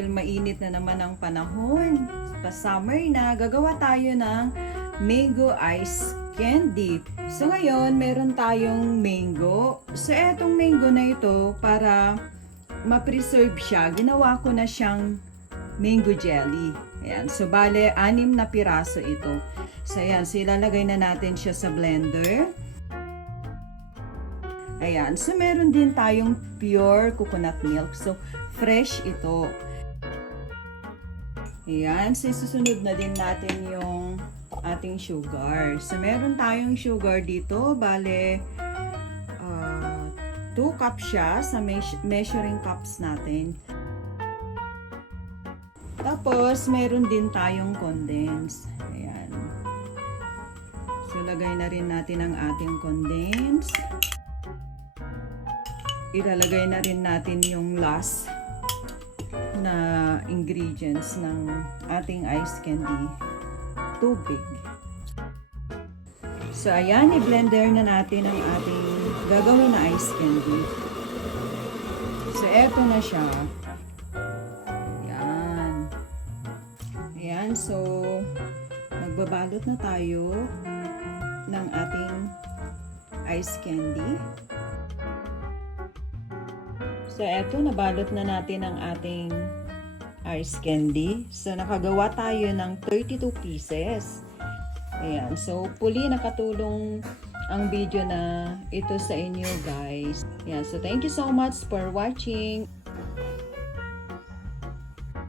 dahil mainit na naman ang panahon, pa-summer na, gagawa tayo ng mango ice candy. So ngayon, meron tayong mango. So etong mango na ito, para ma-preserve siya, ginawa ko na siyang mango jelly. Ayan. So bale, 6 na piraso ito. So ayan, so ilalagay na natin siya sa blender. Ayan, so meron din tayong pure coconut milk. So fresh ito. Ayan, so susunod na din natin yung ating sugar. So meron tayong sugar dito, bale 2 cups siya sa measuring cups natin. Tapos meron din tayong condense. Ayan. So lagay na rin natin ang ating condense. Ilalagay na rin natin yung last na ingredients ng ating ice candy, tubig. So ayan, i-blender na natin ang ating gagawin na ice candy. So eto na siya. Ayan. Ayan, so magbabalot na tayo ng ating ice candy. So, eto, nabalot na natin ang ating ice candy. So, nakagawa tayo ng 32 pieces. Ayan. So, puli nakatulong ang video na ito sa inyo, guys. Ayan. So, thank you so much for watching.